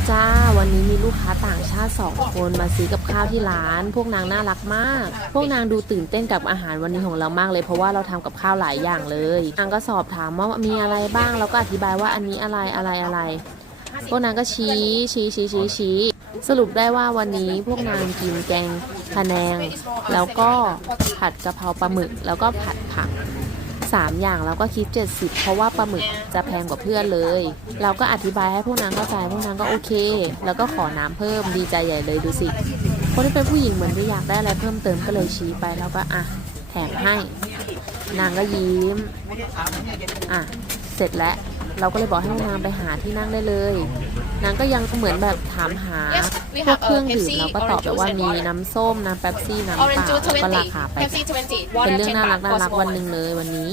แล้วจ้า วันนี้มีลูกค้าต่างชาติสองคนมาซื้อกับข้าวที่ร้าน พวกนางน่ารักมาก พวกนางดูตื่นเต้นกับอาหารวันนี้ของเรามากเลย เพราะว่าเราทำกับข้าวหลายอย่างเลย นางก็สอบถามว่ามีอะไรบ้างเราก็อธิบายว่าอันนี้อะไรอะไรอะไร พวกนางก็ชี้ชี้ชี้ชี้ชี้สรุปได้ว่าวันนี้พวกนางกินแกงพะแนง แล้วก็ผัดกะเพราปลาหมึกแล้วก็ผัดผัก สามอย่างเราก็คิด 70 เพราะว่าปลาหมึกจะแพงกว่าเพื่อนเลย เราก็อธิบายให้พวกนางเข้าใจพวกนางก็โอเค แล้วก็ขอน้ำเพิ่มดีใจใหญ่เลยดูสิ คนที่เป็นผู้หญิงเหมือนไม่อยากได้อะไรเพิ่มเติมก็เลยชี้ไปแล้วก็อะแถมให้ นางก็ยิ้ม อะ เสร็จแล้ว เราก็เลยบอกให้นางไปหาที่นั่งได้เลย นางก็ยังเหมือนแบบถามหา Yes, we พวก have เครื่อง uh, ดื่ม Pepsi, เราก็ตอบ orange แบบว่า juice and มี water. น้ำส้ม น้ำเป๊ปซี่ น้ำเปล่า Orange juice แล้วก็ราคา 20, ไป Pepsi 20, เป็น water เรื่อง10น่ารัก baht น่ารัก for วัน small หนึ่ง one. เลยวันนี้